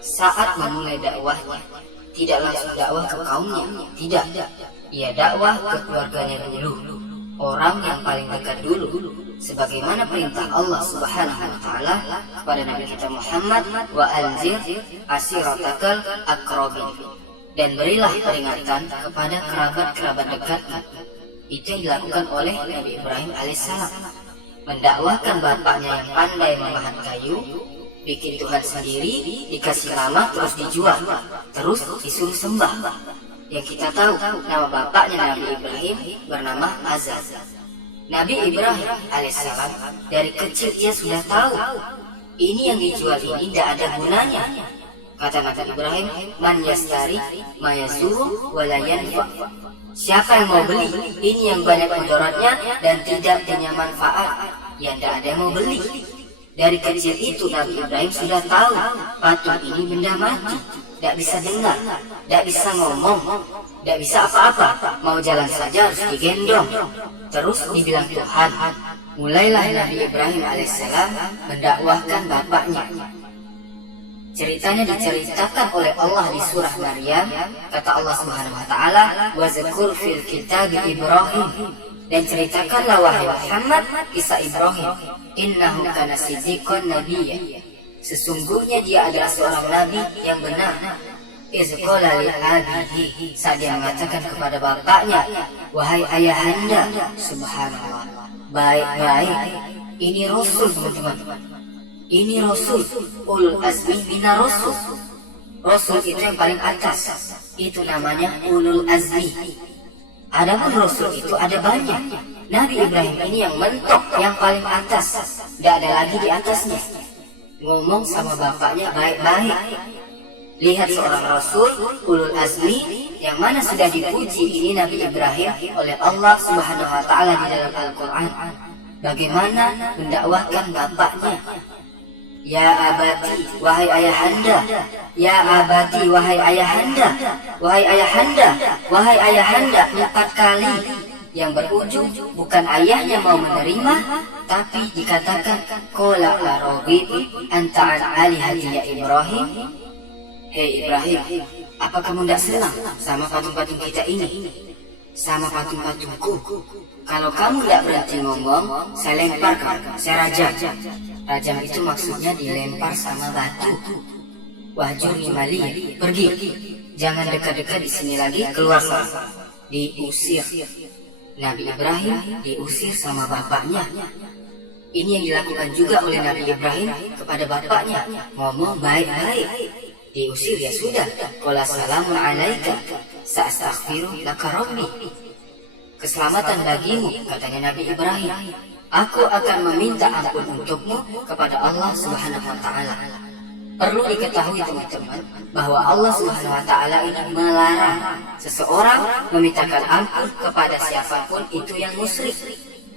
saat memulai dakwahnya tidak langsung dakwah ke kaumnya, tidak. Ia dakwah ke keluarganya dulu, orang yang paling dekat dulu, sebagaimana perintah Allah Subhanahu wa taala kepada Nabi kita Muhammad, wa anzir ashiratakal aqrabin, dan berilah peringatan kepada kerabat-kerabat dekat. Itu yang dilakukan oleh Nabi Ibrahim alaihissalam, mendakwahkan bapaknya yang pandai memahat kayu, bikin Tuhan sendiri, dikasih nama, terus dijual, terus disuruh sembah. Yang kita tahu nama bapaknya Nabi Ibrahim bernama Azar. Nabi Ibrahim alaihissalam dari kecil ia sudah tahu ini yang dijual ini tidak ada gunanya. Kata Nabi Ibrahim, man yastari ma yasuru wa la yanfa. Siapa yang mau beli ini yang banyak mudaratnya dan tidak punya manfaat, yang tidak ada yang mau beli. Dari kecil itu Nabi Ibrahim sudah tahu patung ini benda mati, tidak bisa dengar, tidak bisa ngomong, tidak bisa apa-apa, mau jalan saja harus digendong. Terus dibilang Tuhan. Mulailah Nabi Ibrahim alaihissalam mendakwahkan bapaknya. Ceritanya diceritakan oleh Allah di surah Maryam. Kata Allah Subhanahu wa taala, wa zkur fil kitab Ibrahim, dan ceritakanlah wahai Muhammad kisah Ibrahim, innahu kana siddiqan nabiyya, sesungguhnya dia adalah seorang nabi yang benar. Iz qala li abihi, saat dia mengatakan kepada bapaknya, wahai ayahanda. Subhanallah, baik-baik, ini Rasul teman-teman, ini Rasul, ulul azmi minar Rasul. Rasul itu yang paling atas, itu namanya ulul azmi. Adapun Rasul itu ada banyak. Nabi Ibrahim ini yang mentok, yang paling atas, tidak ada lagi di atasnya. Ngomong sama bapaknya baik-baik. Lihat seorang Rasul ulul azmi yang mana sudah dipuji ini Nabi Ibrahim oleh Allah Subhanahu wa taala di dalam Al-Qur'an. Bagaimana mendakwahkan bapaknya. Ya abati, wahai ayahanda. Ya abati, wahai ayahanda. Wahai ayahanda, wahai ayahanda, 4 kali. Yang berujung bukan ayahnya mau menerima, tapi dikatakan qala aragib anta an alihati ya Ibrahim. Hei Ibrahim, apa kamu tidak senang sama patung-patung kita ini? Sama patung-patungku? Kalau kamu tidak berhenti ngomong, saya lempar kamu, saya rajam. Rajam itu maksudnya dilempar sama batu. Wahjurni maliya, pergi. Jangan dekat-dekat di sini lagi, keluar sana. Diusir. Nabi Ibrahim diusir sama bapaknya. Ini yang dilakukan juga oleh Nabi Ibrahim kepada bapaknya. Ngomong baik-baik. Diusir ya sudah. Qala salamun alaika sa'astaghfiru laka rabbi. Keselamatan bagimu, katanya Nabi Ibrahim. Aku akan meminta ampun untukmu kepada Allah Subhanahu wa taala. Perlu diketahui teman-teman bahwa Allah Subhanahu wa taala ini melarang seseorang memintakan ampun kepada siapapun itu yang musyrik.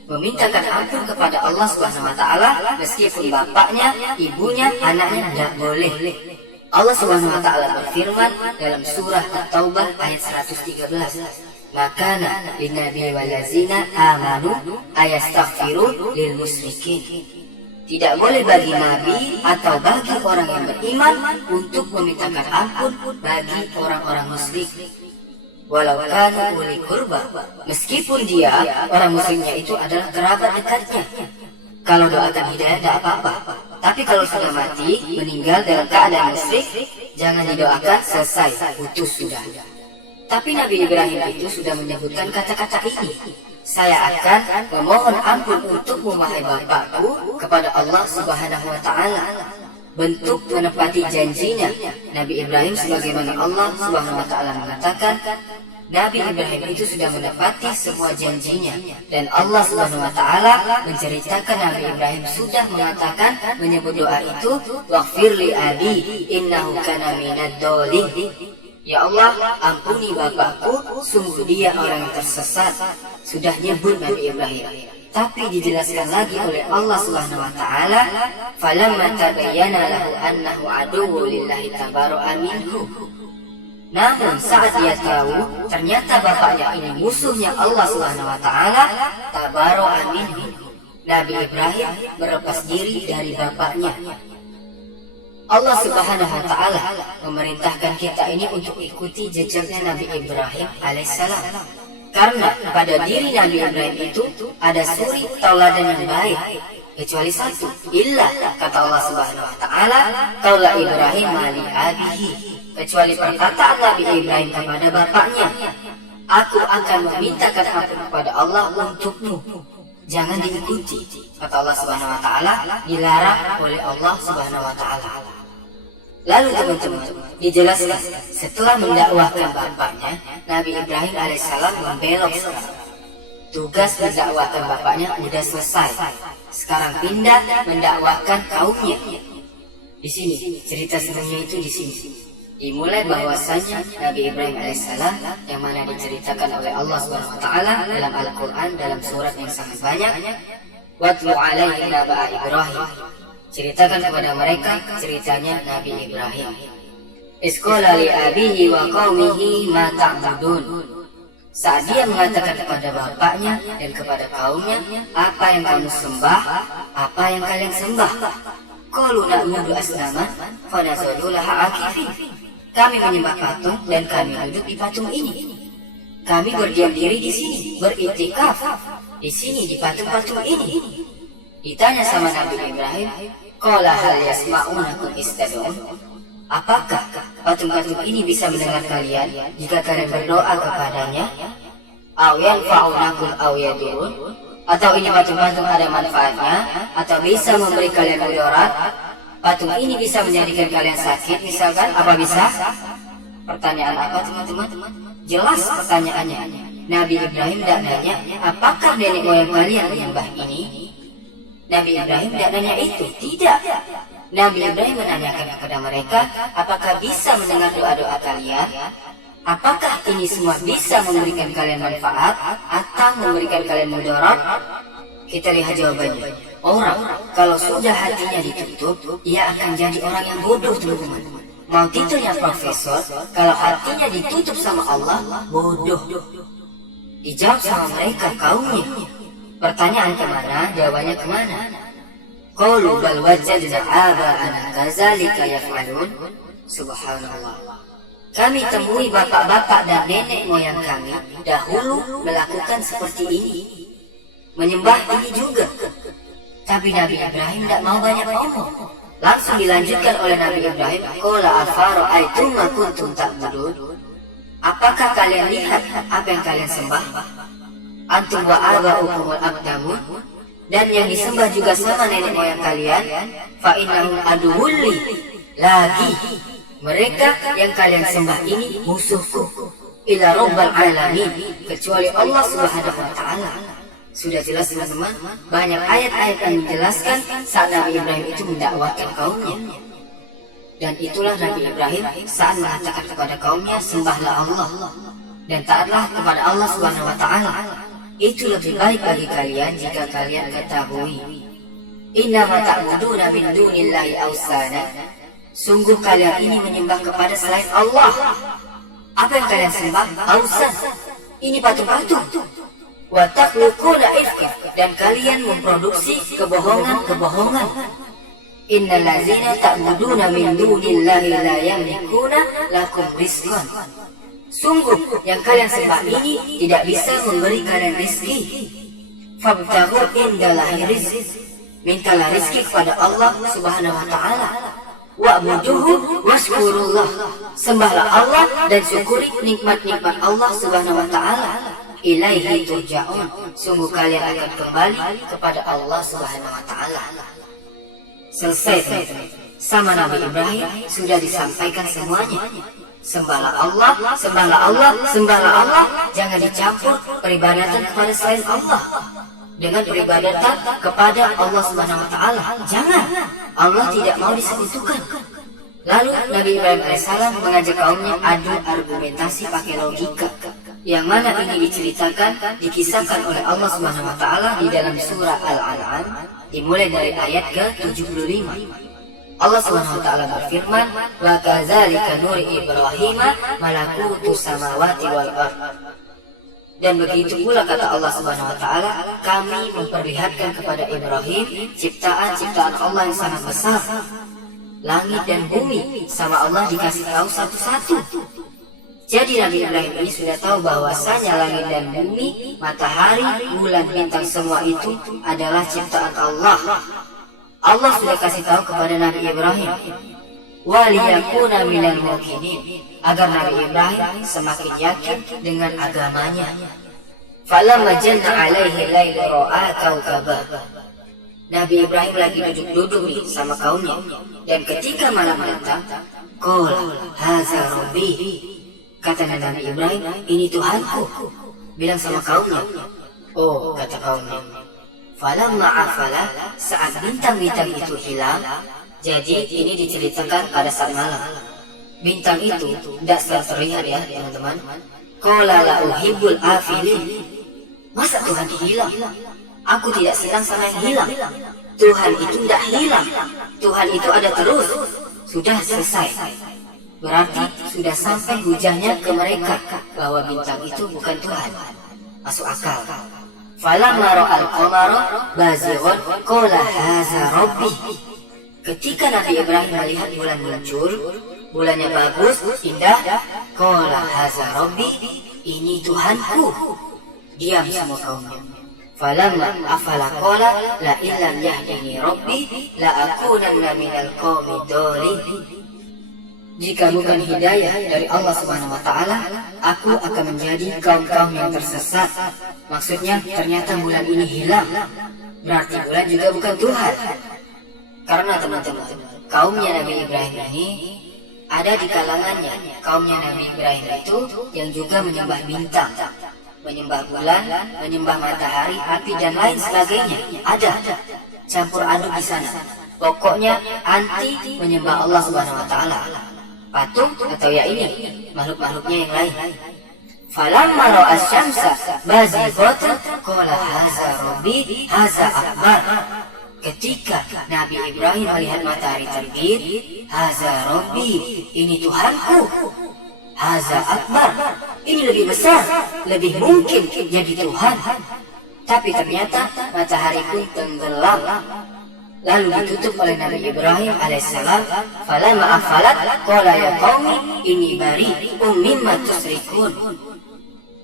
Memintakan ampun kepada Allah Subhanahu wa taala meskipun bapaknya, ibunya, anaknya tidak boleh. Allah Subhanahu wa taala berfirman dalam surah At-Taubah ayat 113, "Makana linnabi walazina amanu ayastaghfiru lil musyrikin." Tidak boleh bagi nabi atau bagi orang yang beriman untuk memintakan ampun bagi orang-orang musyrik. Walau kanu uli qurba, meskipun dia orang musyriknya itu adalah kerabat dekatnya. Kalau doakan hidayah tidak apa-apa. Tapi kalau sudah mati, meninggal dalam keadaan musyrik, jangan didoakan, selesai, putus sudah. Tapi Nabi Ibrahim itu sudah menyebutkan kata-kata ini. Saya akan memohon ampun untukmu wahai bapakku kepada Allah Subhanahu wa taala. Bentuk menepati janjinya Nabi Ibrahim sebagaimana Allah Subhanahu wa taala mengatakan, Nabi Ibrahim itu sudah menepati semua janjinya. Dan Allah Subhanahu wa taala menceritakan Nabi Ibrahim sudah mengatakan menyebut doa itu, waghfirli abi innahu kana minad dhalin. Ya Allah, ampuni bapakku, sungguh dia orang yang tersesat. Sudah nyebut Nabi Ibrahim. Tapi dijelaskan lagi oleh Allah Subhanahu wa taala, falamma tabayyana lahu annahu aduwwu lillahi tabarra'a minhu. Namun saat dia tahu ternyata bapaknya ini musuhnya Allah Subhanahu wa taala, tabarra'a minhu. Nabi Ibrahim berlepas diri dari bapaknya. Allah Subhanahu wa Ta'ala memerintahkan kita ini untuk ikuti jejaknya Nabi Ibrahim alaihissalam. Karena pada diri Nabi Ibrahim itu ada suri tauladan yang baik, kecuali satu, illa kata Allah Subhanahu wa Ta'ala, qaula Ibrahim li abihi, kecuali perkataan Nabi Ibrahim kepada bapaknya, aku akan memintakan ampun kepada Allah untukmu, jangan diikuti. Kata Allah Subhanahu wa Ta'ala, dilarang oleh Allah Subhanahu wa Ta'ala. Lalu teman-teman, dijelaskan setelah mendakwahkan bapaknya, Nabi Ibrahim alaihissalam membelok sekarang. Tugas mendakwahkan bapaknya udah selesai. Sekarang pindah mendakwahkan kaumnya. Di sini cerita sebenarnya itu di sini. Dimulai bahwasanya Nabi Ibrahim alaihissalam yang mana diceritakan oleh Allah Subhanahu wa Ta'ala dalam Al-Quran dalam surat yang sangat banyak. Watlu alaihim naba'a Ibrahim. Ceritakan kepada mereka ceritanya Nabi Ibrahim. Isqala li abihi wa qaumihi ma ta'budun. Saat dia mengatakan kepada bapaknya dan kepada kaumnya, apa yang kamu sembah, apa yang kalian sembah. Qalu na'budu asnaman fa nazulu laha akifin. Kami menyembah patung dan kami duduk di patung ini. Kami berdiam diri di sini, beriktikaf di sini di patung-patung ini. Ditanya sama Nabi Ibrahim, qala hal yasma'unakum istad'un. Apakah patung-patung ini bisa mendengar kalian jika kalian berdoa kepadanya? Aw yanfa'unakum aw yadurun. Atau ini patung-patung ada manfaatnya atau bisa memberi kalian mudarat? Patung ini bisa menjadikan kalian sakit misalkan, apa bisa? Pertanyaan apa teman-teman? Jelas pertanyaannya. Nabi Ibrahim tidak nanya apakah nenek moyang kalian menyembah ini. Nabi Ibrahim tidak nanya itu, tidak. Nabi Ibrahim menanyakan kepada mereka, apakah bisa mendengar doa-doa kalian? Apakah ini semua bisa memberikan kalian manfaat atau memberikan kalian mudarat? Kita lihat jawabannya. Orang kalau sudah hatinya ditutup, ia akan jadi orang yang bodoh teman-teman. Mau titelnya profesor, kalau hatinya ditutup sama Allah, bodoh. Dijawab sama mereka kaumnya. Pertanyaan kemana? Jawabannya kemana? Qalu bal wajadna aba'ana kadzalika yaf'alun. Subhanallah. Kami temui bapak-bapak dan nenek moyang kami dahulu melakukan seperti ini. Menyembah ini juga. Tapi Nabi Ibrahim tidak mau banyak ngomong. Langsung dilanjutkan oleh Nabi Ibrahim, qala afara'aytum ma kuntum ta'budun. Apakah kalian lihat apa yang kalian sembah? Antum wa aba'ukumul aqdamun, dan yang disembah juga sama nenek moyang kalian. Fa innahum aduwwulli, lagi mereka yang kalian sembah ini musuhku, ila rabbal alamin, kecuali Allah Subhanahu wa Ta'ala. Sudah jelas teman-teman, banyak ayat-ayat yang menjelaskan saat Nabi Ibrahim itu mendakwahkan kaumnya. Dan itulah Nabi Ibrahim saat mengatakan kepada kaumnya, sembahlah Allah dan taatlah kepada Allah Subhanahu wa Ta'ala. Itu lebih baik bagi kalian jika kalian ketahui. Innama ta'buduna min dunillahi awsana. Sungguh kalian ini menyembah kepada selain Allah. Apa yang kalian sembah? Awsan. Ini patung-patung. Wa takhluquna ifka, dan kalian memproduksi kebohongan-kebohongan. Innal ladzina ta'buduna min dunillahi la yamlikuna lakum rizqan. Sungguh yang kalian sembah ini tidak bisa memberi kalian rezeki. Fabtaghu indallahi rizq. Mintalah rezeki kepada Allah Subhanahu wa Ta'ala. Wa'buduhu washkurullah. Sembahlah Allah dan syukuri nikmat-nikmat Allah Subhanahu wa Ta'ala. Ilaihi turja'un. Sungguh kalian akan kembali kepada Allah Subhanahu wa Ta'ala. Selesai teman-teman. Sama Nabi Ibrahim sudah disampaikan semuanya. Sembahlah Allah, sembahlah Allah, sembahlah Allah. Jangan dicampur peribadatan kepada selain Allah dengan peribadatan kepada Allah Subhanahu wa Ta'ala. Jangan. Allah tidak mau disekutukan. Lalu Nabi Ibrahim alaihissalam mengajak kaumnya adu argumentasi pakai logika, yang mana ini diceritakan, dikisahkan oleh Allah Subhanahu wa Ta'ala di dalam surah Al-An'am, dimulai dari ayat ke-75. Allah Subhanahu wa Ta'ala berfirman, wa kadzalika nuri Ibrahim malakutus samawati wal ardh. Dan begitu pula kata Allah Subhanahu wa Ta'ala, kami memperlihatkan kepada Ibrahim ciptaan-ciptaan Allah yang sangat besar. langit dan bumi sama Allah dikasih tahu satu-satu. Jadi Nabi Ibrahim ini sudah tahu bahwasanya langit dan bumi, matahari, bulan, bintang semua itu adalah ciptaan Allah. Allah sudah kasih tahu kepada Nabi Ibrahim, waliyakuna minal muqinin, agar Nabi Ibrahim semakin yakin dengan agamanya. Falamma janna alaihi lailu ra'a kaukaba. Nabi Ibrahim lagi duduk-duduk nih sama kaumnya, dan ketika malam datang, qala haza rabbi. Kata Nabi Ibrahim, ini Tuhanku. Bilang sama kaumnya. Oh, kata kaumnya. Falamma afala, saat bintang-bintang itu hilang. Jadi ini diceritakan pada saat malam. Bintang itu tidak selalu terlihat ya teman-teman. Qala la uhibbul afilin. Masa Tuhan hilang? Aku tidak senang sama yang hilang. Tuhan itu tidak hilang. Tuhan itu ada terus. Sudah selesai. Berarti sudah sampai hujahnya ke mereka bahwa bintang itu bukan Tuhan. Masuk akal. Falamma ra'al qamara bazighun qala haza rabbi. Ketika Nabi Ibrahim melihat bulan muncul, bulannya bagus, indah, qala haza rabbi, ini Tuhanku. Diam semua kaumnya. Falamma afala qala la illam yahdini rabbi la akunanna minal qaumi dhalin. Jika bukan hidayah dari Allah Subhanahu wa Ta'ala, aku akan menjadi kaum-kaum yang tersesat. Maksudnya, ternyata bulan ini hilang. Berarti bulan juga bukan Tuhan. Karena teman-teman, kaumnya Nabi Ibrahim ini ada di kalangannya. Kaumnya Nabi Ibrahim itu yang juga menyembah bintang, menyembah bulan, menyembah matahari, api, dan lain sebagainya. Ada campur aduk di sana. Pokoknya anti menyembah Allah Subhanahu wa Ta'ala. Patung atau ya ini makhluk-makhluknya yang lain. Falamma ra'a asy-syamsa bazighatan qala haza rabbi haza akbar. Ketika Nabi Ibrahim melihat matahari terbit, haza rabbi, ini Tuhanku. Haza akbar, ini lebih besar, lebih mungkin jadi Tuhan. Tapi ternyata matahari pun tenggelam. Lalu ditutup oleh Nabi Ibrahim alaihissalam. Falamma afalat qala ya qaumi inni bari'um mimma tusyrikun.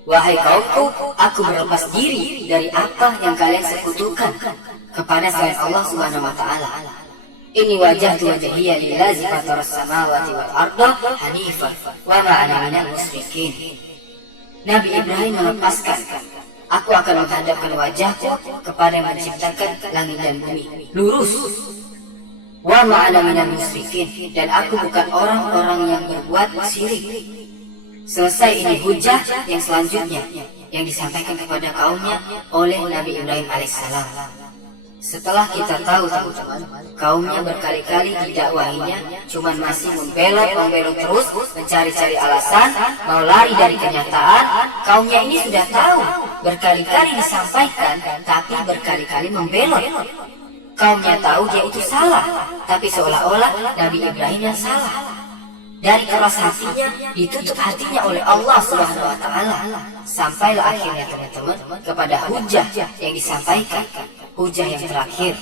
Wahai kaumku, aku berlepas diri dari apa yang kalian sekutukan kepada selain Allah Subhanahu wa Ta'ala. Ini wajhatu wajhiya lillazi fataras samawati wal arda hanifan wa ma ana minal musyrikin. Nabi Ibrahim melepaskan, aku akan menghadapkan wajahku kepada yang menciptakan langit dan bumi lurus. Wa ma'ana minal musyrikin, dan aku bukan orang-orang yang berbuat syirik. Selesai ini hujah yang selanjutnya yang disampaikan kepada kaumnya oleh Nabi Ibrahim alaihissalam. Setelah kita tahu teman-teman, kaumnya berkali-kali didakwahinya, cuman masih membelot terus, mencari-cari alasan, mau lari dari kenyataan. Kaumnya ini sudah tahu, berkali-kali disampaikan, tapi berkali-kali membelot. Kaumnya tahu dia itu salah, tapi seolah-olah Nabi Ibrahim yang salah. Dari keras hatinya, ditutup hatinya oleh Allah Subhanahu wa Ta'ala. Sampailah akhirnya teman-teman kepada hujah yang disampaikan. Hujah yang terakhir.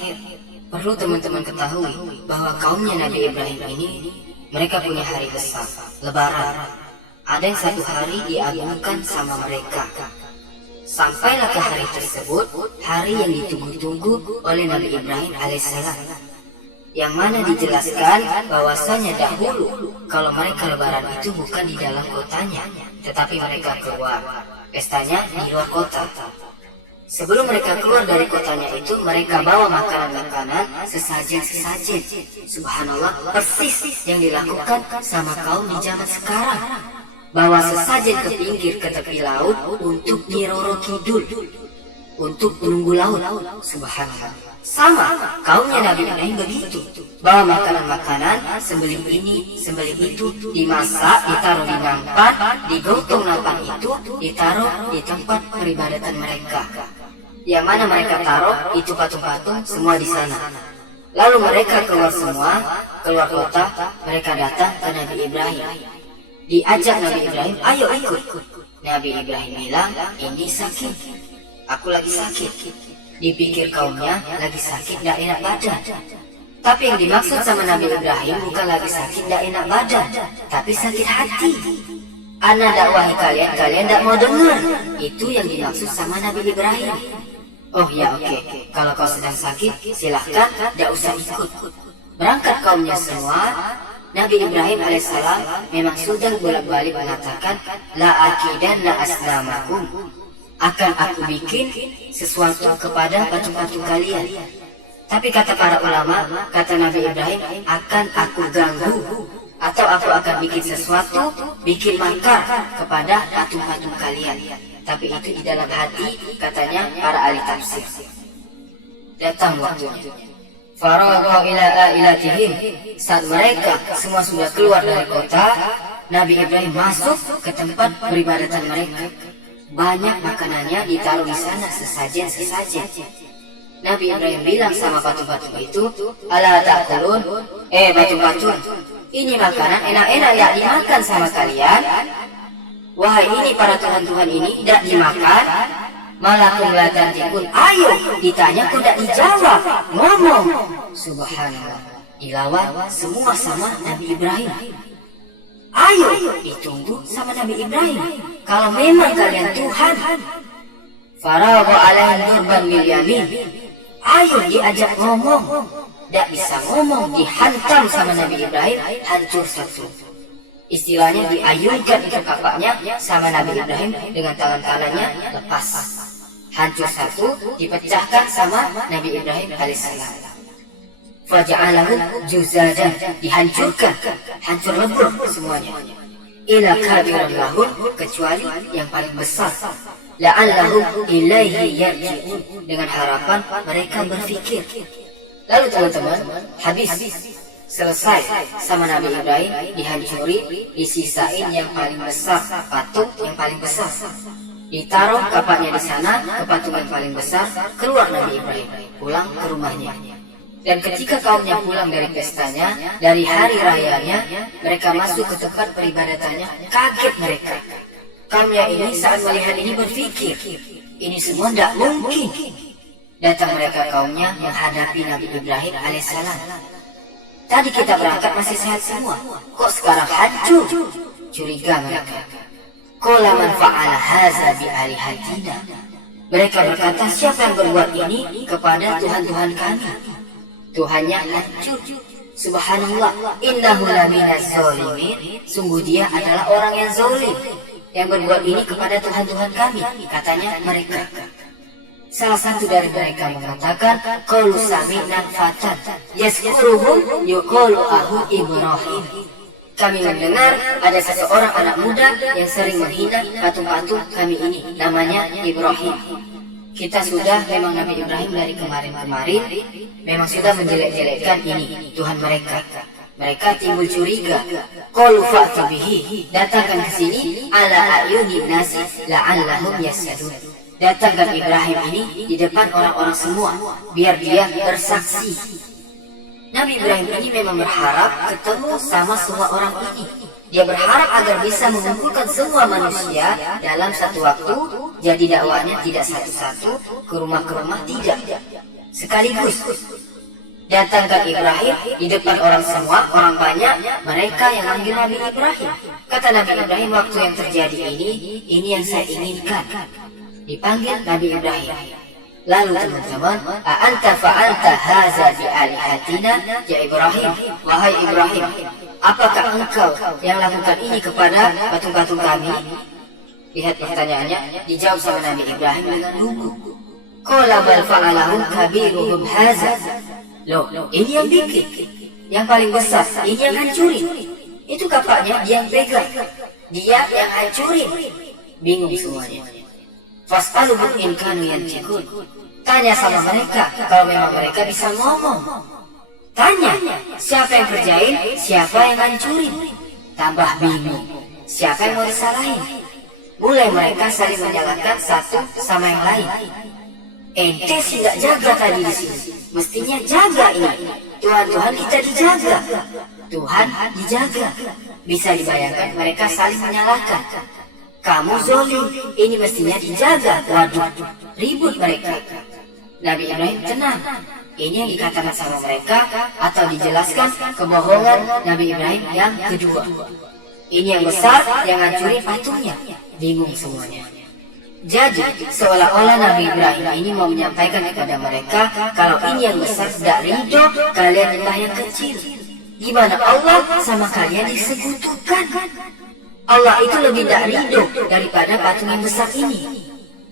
Perlu teman-teman ketahui bahwa kaumnya Nabi Ibrahim ini, mereka punya hari besar, Lebaran. Ada yang satu hari diagungkan sama mereka. Sampailah ke hari tersebut, hari yang ditunggu-tunggu oleh Nabi Ibrahim alaihissalam. Yang mana dijelaskan bahwasanya dahulu kalau mereka lebaran itu bukan di dalam kotanya, tetapi mereka keluar pestanya di luar kota. Sebelum mereka keluar dari kotanya itu, mereka bawa makanan-makanan, sesajen-sesajen. Subhanallah, persis yang dilakukan sama kaum di zaman sekarang. Bawa sesajen ke pinggir ke tepi laut untuk Nyi Roro Kidul, untuk menunggu laut. Subhanallah. Sama kaumnya Nabi Ibrahim begitu. Bawa makanan-makanan, sembelih ini, sembelih itu, dimasak, ditaruh di nampan, digotong nampan itu, ditaruh di tempat peribadatan mereka. Yang mana mereka taruh itu patung-patung semua di sana. Lalu mereka keluar semua, keluar kota, mereka datang ke Nabi Ibrahim. Diajak Nabi Ibrahim, ayo ikut. Nabi Ibrahim bilang, ini sakit, aku lagi sakit. Dipikir kaumnya lagi sakit, tidak enak badan. Tapi yang dimaksud sama Nabi Ibrahim bukan lagi sakit tidak enak badan, tapi sakit hati. Ana dakwahi kalian, kalian tidak mau dengar. Itu yang dimaksud sama Nabi Ibrahim. Oh ya oke. Kalau kau sedang sakit, silahkan, tidak usah ikut. Berangkat kaumnya semua. Nabi Ibrahim alaihissalam memang sudah bolak-balik mengatakan, la akidanna asnamakum, akan aku bikin sesuatu kepada patung-patung kalian. Tapi kata para ulama, kata Nabi Ibrahim, akan aku ganggu, atau aku akan bikin sesuatu, bikin makar kepada patung-patung kalian. Tapi itu di dalam hati, katanya para ahli tafsir. Datang waktunya. Faragha ila ailatihim, saat mereka semua sudah keluar dari kota, Nabi Ibrahim masuk ke tempat peribadatan mereka. Banyak makanannya ditaruh di sana, sesajen-sesajen. Nabi Ibrahim bilang sama patung-patung itu, ala ta'kulun, patung-patung, ini makanan enak-enak ya dimakan sama kalian. Wahai ini para Tuhan-Tuhan ini tidak dimakan. Malakum la tantikun, ayo ditanya kok tidak dijawab, ngomong. Subhanallah, dilawan semua sama Nabi Ibrahim. Ayo ditunggu sama Nabi Ibrahim, kalau memang kalian Tuhan. Faragha alaihim durban bil yamin, ayo diajak ngomong. Tidak bisa ngomong, dihantam sama Nabi Ibrahim, hancur satu. Istilahnya diayunkan itu kapaknya sama Nabi Ibrahim dengan tangan kanannya lepas. Hancur satu, dipecahkan sama Nabi Ibrahim alaihissalam. Faja'alahu juzadan, dihancurkan, hancur lebur semuanya. Ila kabiran lahum, kecuali yang paling besar. La'allahum ilaihi yarji'un, dengan harapan mereka berfikir. Lalu teman-teman, habis selesai sama Nabi Ibrahim, dihancuri, disisain yang paling besar, patung yang paling besar. Ditaruh kapaknya di sana, ke patung yang paling besar. Keluar Nabi Ibrahim, pulang ke rumahnya. Dan ketika kaumnya pulang dari pestanya, dari hari rayanya, mereka masuk ke tempat peribadatannya. Kaget mereka. Kaumnya ini saat melihat ini berpikir, ini semua tidak mungkin. Datang mereka kaumnya menghadapi Nabi Ibrahim alaihissalam. Tadi kita berangkat masih sehat semua, kok sekarang hancur? Curiga mereka. Qala man fa'ala haza bi alihatina. Mereka berkata, siapa yang berbuat ini kepada Tuhan-Tuhan kami? Tuhannya hancur. Subhanallah, innahu laminaz zalimin. Sungguh dia adalah orang yang zalim, yang berbuat ini kepada Tuhan-Tuhan kami, katanya mereka. Salah satu dari mereka mengatakan, qalu sami'na fatan yazkuruhum yuqalu ahu Ibrahim. Kami mendengar ada seseorang anak muda yang sering menghina patung-patung kami ini, namanya Ibrahim. Kita sudah, memang Nabi Ibrahim dari kemarin-kemarin memang sudah menjelek-jelekkan ini Tuhan mereka. Mereka timbul curiga. Qalu fa'tu bihi, datangkan ke sini ala ayunin nasi la'allahum yasyadun. Datangkan Ibrahim ini di depan orang-orang semua, biar dia bersaksi. Nabi Ibrahim ini memang berharap ketemu sama semua orang ini. Dia berharap agar bisa mengumpulkan semua manusia dalam satu waktu. Jadi dakwahnya tidak satu-satu, ke rumah tidak, sekaligus. Datangkan Ibrahim di depan orang semua, orang banyak. Mereka yang manggil Nabi Ibrahim. Kata Nabi Ibrahim, waktu yang terjadi ini yang saya inginkan. Dipanggil Nabi Ibrahim. Lalu teman-teman, a'anta fa'alta haza bi alihatina ya Ibrahim, wahai Ibrahim, apakah engkau yang lakukan ini kepada patung-patung kami? Lihat pertanyaannya, dijawab sama Nabi Ibrahim dengan lugu. Qala bal fa'alahu kabiruhum haza. Loh, ini yang bikin, yang paling besar, ini yang hancurin. Itu kapaknya dia yang pegang, dia yang hancurin. Bingung semuanya. Fas'aluhum in kanu yantiqun. Tanya sama mereka kalau memang mereka bisa ngomong. Tanya siapa yang kerjain, siapa yang hancurin. Tambah bingung, siapa yang mau disalahin. Mulai mereka saling menyalahkan satu sama yang lain. Ente sih nggak jaga tadi di sini, mestinya jaga ini. Tuhan kita dijaga, Tuhan dijaga. Bisa dibayangkan mereka saling menyalahkan. Kamu zalim, ini mestinya dijaga. Waduh, ribut mereka. Nabi Ibrahim tenang. Ini yang dikatakan sama mereka atau dijelaskan kebohongan Nabi Ibrahim yang kedua. Ini yang besar yang hancurin patungnya. Bingung semuanya. Jadi seolah-olah Nabi Ibrahim ini mau menyampaikan kepada mereka kalau ini yang besar tidak ridho, kalian nyembah yang kecil. Gimana Allah sama kalian disekutukan? Allah itu lebih tidak ridho daripada patung yang besar ini.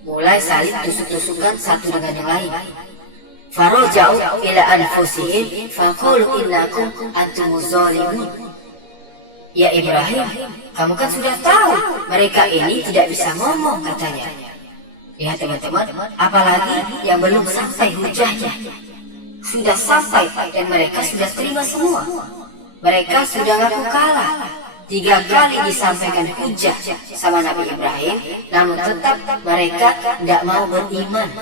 Mulai saling tusuk-tusukan satu dengan yang lain. Faroja'u ila anfusihim faqulu innakum antumuz zalimun. Ya Ibrahim, kamu kan sudah tahu mereka ini tidak bisa ngomong katanya. Ya teman-teman, apalagi yang belum sampai hujahnya. Sudah sampai dan mereka sudah terima semua. Mereka sudah ngaku kalah. 3 kali disampaikan hujah sama Nabi Ibrahim, namun tetap mereka tidak mau beriman.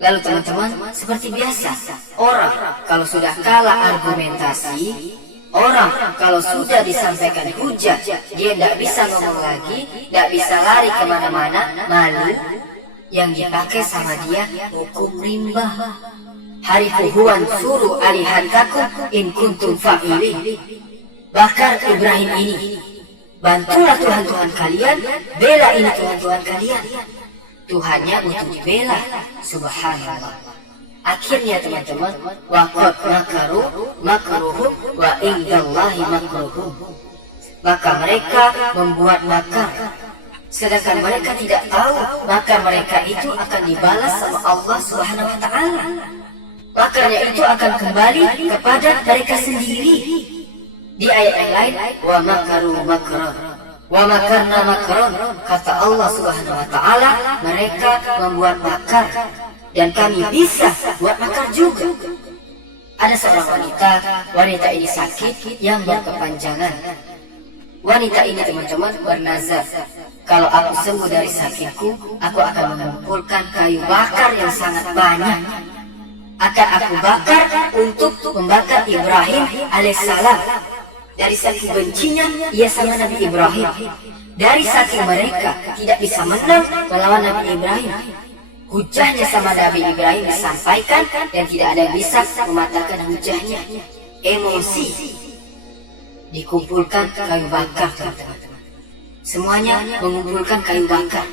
Lalu teman-teman, seperti biasa, orang kalau sudah kalah argumentasi, orang kalau sudah disampaikan hujah, dia tidak bisa ngomong lagi, tidak bisa lari kemana-mana, malu. Yang dipakai sama dia hukum rimba. Harifuhuan suruh alihatakum in kuntum fa'ilin. Bakar Ibrahim ini. Bantulah Tuhan-Tuhan kalian, bela ini Tuhan-Tuhan kalian. Tuhannya untuk dibela, subhanallah. Akhirnya teman-teman, waqad makaru makruhum wa indallahi makruhum. Maka mereka membuat makar, sedangkan mereka tidak tahu maka mereka itu akan dibalas sama Allah Subhanahu wa taala. Makarnya itu akan kembali kepada mereka sendiri. Di ayat yang lain, wa makaru makran wa makarna makron, kata Allah Subhanahu wa taala, mereka membuat makar dan kami bisa buat makar juga. Ada seorang wanita ini sakit yang berkepanjangan. Wanita ini teman-teman bernazar, kalau aku sembuh dari sakitku, aku akan mengumpulkan kayu bakar yang sangat banyak. Akan aku bakar untuk membakar Ibrahim alaihissalam. Dari saking bencinya ia sama Nabi Ibrahim, dari saking mereka tidak bisa menang melawan Nabi Ibrahim, hujahnya sama Nabi Ibrahim disampaikan dan tidak ada yang bisa mematahkan hujahnya. Emosi, dikumpulkan kayu bakar teman-teman. Semuanya mengumpulkan kayu bakar.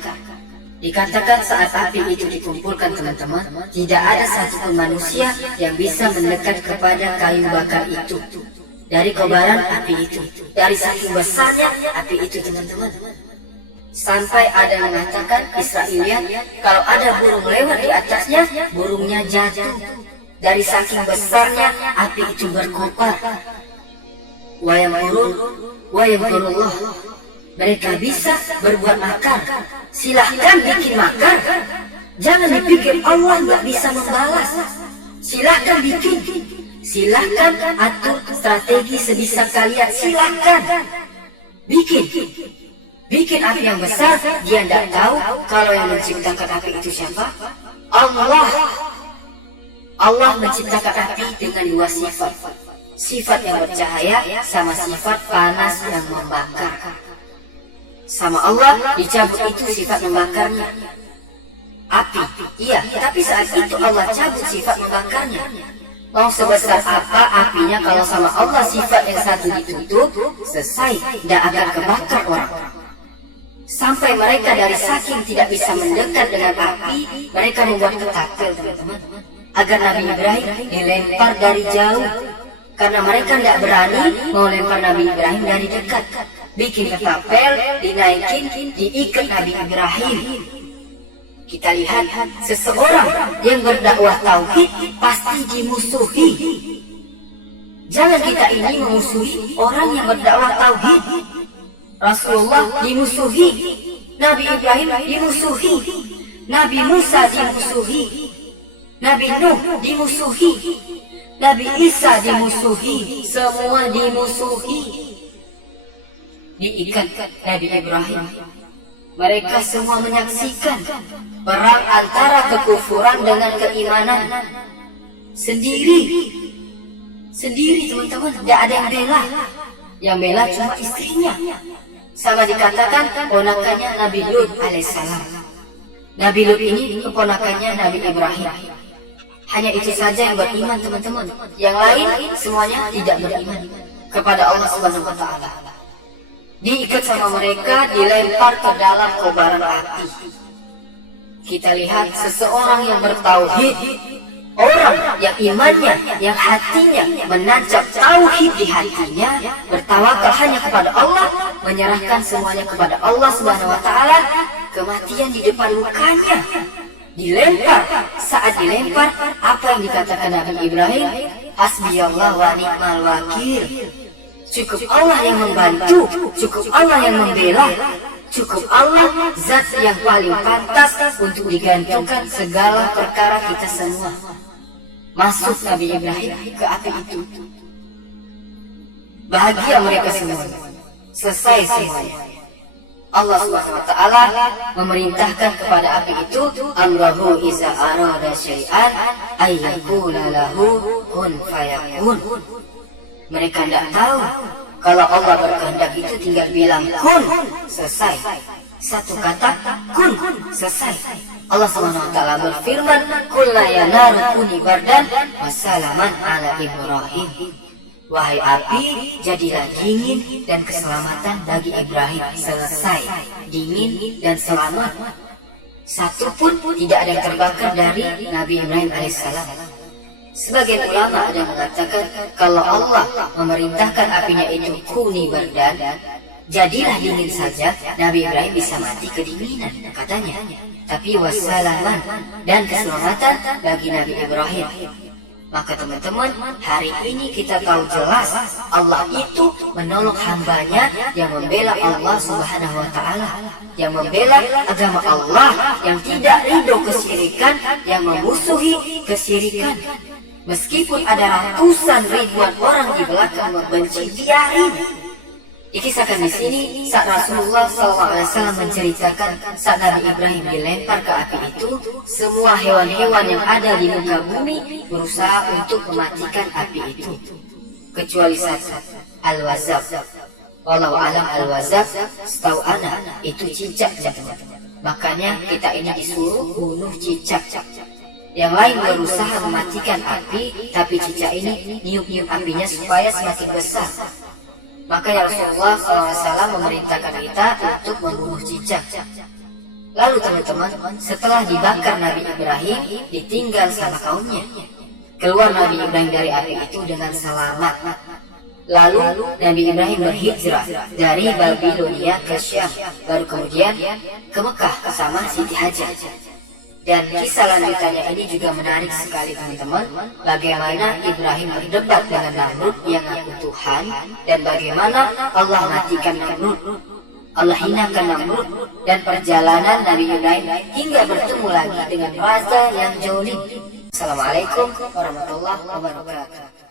Dikatakan saat api itu dikumpulkan teman-teman, tidak ada satupun manusia yang bisa mendekat kepada kayu bakar itu. Dari kobaran api itu, dari saking besarnya api itu teman-teman. Sampai ada yang mengatakan Israeliat, kalau ada burung lewat di atasnya, burungnya jatuh. Dari saking besarnya api itu berkobar. Wa yamkurullah. Mereka bisa berbuat makar. Silahkan bikin makar. Jangan dipikir Allah nggak bisa membalas. Silahkan bikin. Silahkan atur strategi sebisa kalian. Silahkan bikin api yang besar. Dia tidak tahu kalau yang menciptakan api itu siapa? Allah menciptakan api dengan 2 sifat. Sifat yang bercahaya sama sifat panas yang membakar. Sama Allah dicabut itu sifat membakarnya. Api, iya, tapi saat itu Allah cabut sifat membakarnya. Mau sebesar apa apinya kalau sama Allah sifat yang satu ditutup, selesai, tidak akan kebakar orang. Sampai mereka dari saking tidak bisa mendekat dengan api, mereka membuat ketapel teman-teman, agar Nabi Ibrahim dilempar dari jauh. Karena mereka tidak berani mau lempar Nabi Ibrahim dari dekat. Bikin ketapel, dinaikin, diikat Nabi Ibrahim. Kita lihat, seseorang yang berdakwah tauhid pasti dimusuhi. Jangan kita ini memusuhi orang yang berdakwah tauhid. Rasulullah dimusuhi, Nabi Ibrahim dimusuhi, Nabi Musa dimusuhi, Nabi Nuh dimusuhi, Nabi Isa dimusuhi, semua dimusuhi. Diikat Nabi Ibrahim. Mereka semua menyaksikan perang antara kekufuran dengan keimanan. Sendiri teman-teman, tidak ada yang bela. Yang bela cuma istrinya. Sama dikatakan ponakannya Nabi Lut alaihissalam. Nabi Lut ini keponakannya Nabi Ibrahim. Hanya itu saja yang beriman teman-teman. Yang lain semuanya tidak beriman kepada Allah Subhanahu wa Ta'ala. Diikat sama mereka, dilempar ke dalam kobaran api. Kita lihat seseorang yang bertauhid, orang yang imannya, yang hatinya menancap tauhid di hatinya, bertawakal hanya kepada Allah, menyerahkan semuanya kepada Allah Subhanahu wa Ta'ala. Kematian di depan mukanya, dilempar. Saat dilempar, apa yang dikatakan Nabi Ibrahim? Hasbiyallah wa ni'mal wakil. Cukup Allah yang membantu, cukup Allah yang membela, cukup Allah zat yang paling pantas untuk digantungkan segala perkara kita semua. Masuk Nabi Ibrahim ke api itu. Bahagia mereka semua. Selesai semuanya. Allah Subhanahu wa Ta'ala memerintahkan kepada api itu, Allahu iza arada syai'an ayyakuna lahu kun fayakun. Mereka tidak tahu kalau Allah berkehendak itu tinggal bilang kun, selesai. Satu kata kun, selesai. Allah Subhanahu wa Ta'ala berfirman, qulna ya naru kuni bardan wa salaman ala Ibrahim. Wahai api, jadilah dingin dan keselamatan bagi Ibrahim. Selesai. Dingin dan selamat. Satu pun tidak ada yang terbakar dari Nabi Ibrahim alaihissalam. Sebagian ulama ada yang mengatakan kalau Allah memerintahkan apinya itu kuni bardan, jadilah dingin saja, Nabi Ibrahim bisa mati kedinginan, katanya. Tapi wassalaman dan keselamatan bagi Nabi Ibrahim. Maka teman-teman, hari ini kita tahu jelas Allah itu menolong hambanya yang membela Allah Subhanahu wa Ta'ala, yang membela agama Allah, yang tidak ridho kesyirikan, yang memusuhi kesyirikan. Meskipun ada ratusan ribuan orang di belakang membenci, biarin. Dikisahkan di sini saat Rasulullah SAW menceritakan saat Nabi Ibrahim dilempar ke api itu, semua hewan-hewan yang ada di muka bumi berusaha untuk mematikan api itu, kecuali satu, al-wazab. Wallahu alam al-wazab, setahu anak itu cicak, teman-teman. Makanya kita ini disuruh bunuh cicak. Yang lain berusaha mematikan api, tapi cicak ini niup-niup apinya supaya semakin besar. Makanya Rasulullah SAW memerintahkan kita untuk membunuh cicak. Lalu teman-teman, setelah dibakar Nabi Ibrahim, ditinggal sama kaumnya. Keluar Nabi Ibrahim dari api itu dengan selamat. Lalu Nabi Ibrahim berhijrah dari Babilonia ke Syam, baru kemudian ke Mekah sama Siti Hajar. Dan kisah lanjutannya ini juga menarik sekali teman-teman. Bagaimana Ibrahim berdebat dengan Namrud yang ngaku Tuhan, dan bagaimana Allah matikan Namrud, Allah hinakan Namrud, dan perjalanan Nabi Ibrahim hingga bertemu lagi dengan raja yang zalim. Assalamualaikum warahmatullahi wabarakatuh.